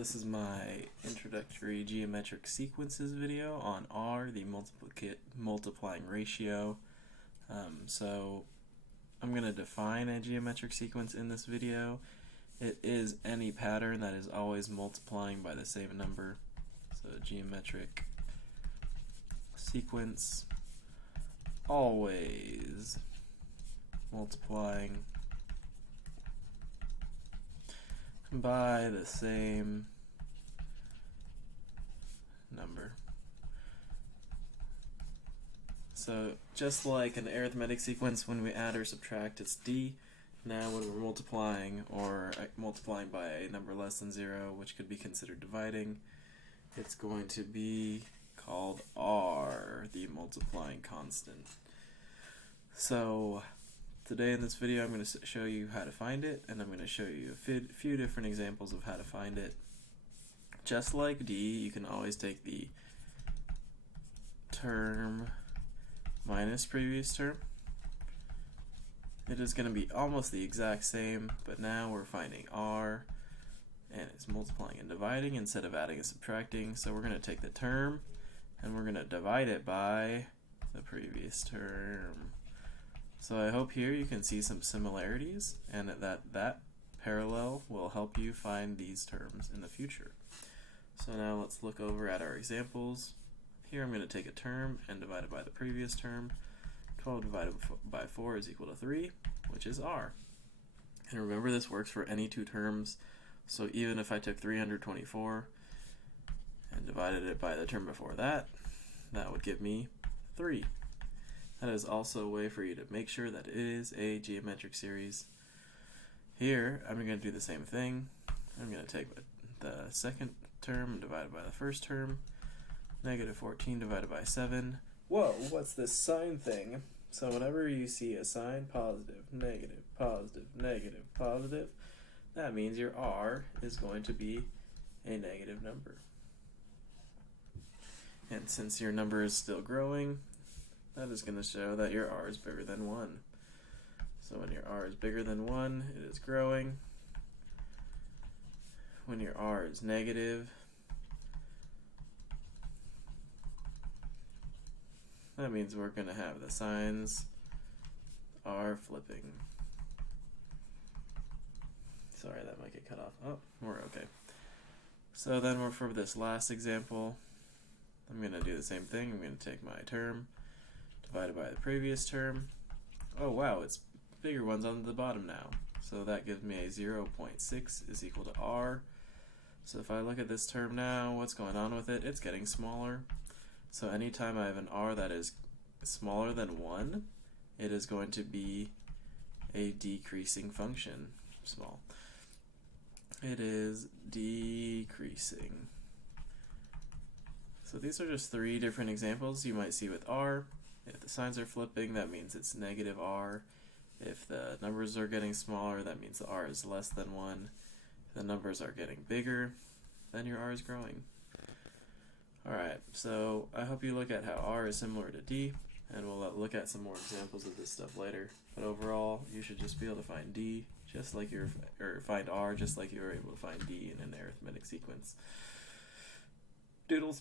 this is my introductory geometric sequences video on R, the multiplying ratio. So I'm going to define a geometric sequence in this video. It is any pattern that is always multiplying by the same number. So geometric sequence, always multiplying by the same number. So just like an arithmetic sequence, when we add or subtract, it's d. Now when we're multiplying or multiplying by a number less than 0, which could be considered dividing, it's going to be called r, the multiplying constant. So today in this video I'm going to show you how to find it, and I'm going to show you a few different examples of how to find it. Just like d, you can always take the term minus previous term. It is going to be almost the exact same, but now we're finding r, and it's multiplying and dividing instead of adding and subtracting. So we're going to take the term, and we're going to divide it by the previous term. So I hope here you can see some similarities, and that parallel will help you find these terms in the future. So now let's look over at our examples. Here I'm going to take a term and divide it by the previous term. 12 divided by 4 is equal to 3, which is r. And remember, this works for any two terms. So even if I took 324 and divided it by the term before that, that would give me 3. That is also a way for you to make sure that it is a geometric series. Here, I'm going to do the same thing. I'm going to take the second term and divide it by the first term. Negative 14 divided by 7. Whoa, what's this sign thing? So whenever you see a sign, positive, negative, positive, that means your r is going to be a negative number. And since your number is still growing, that is going to show that your r is bigger than 1. So when your r is bigger than 1, it is growing. When your r is negative, that means we're going to have the signs are flipping. Sorry, that might get cut off. Oh, we're okay. So then for this last example, I'm going to do the same thing. I'm going to take my term, divided by the previous term. Oh wow, it's bigger ones on the bottom now. So that gives me a 0.6 is equal to r. So if I look at this term now, what's going on with it? It's getting smaller. So anytime I have an r that is smaller than 1, it is going to be a decreasing function. Small. It is decreasing. So these are just 3 different examples you might see with r. If the signs are flipping, that means it's negative r. If the numbers are getting smaller, that means the r is less than 1. If the numbers are getting bigger, then your r is growing. Alright, so I hope you look at how r is similar to d, and we'll look at some more examples of this stuff later. But overall, you should just be able to find d just like find r just like you were able to find d in an arithmetic sequence. Doodles.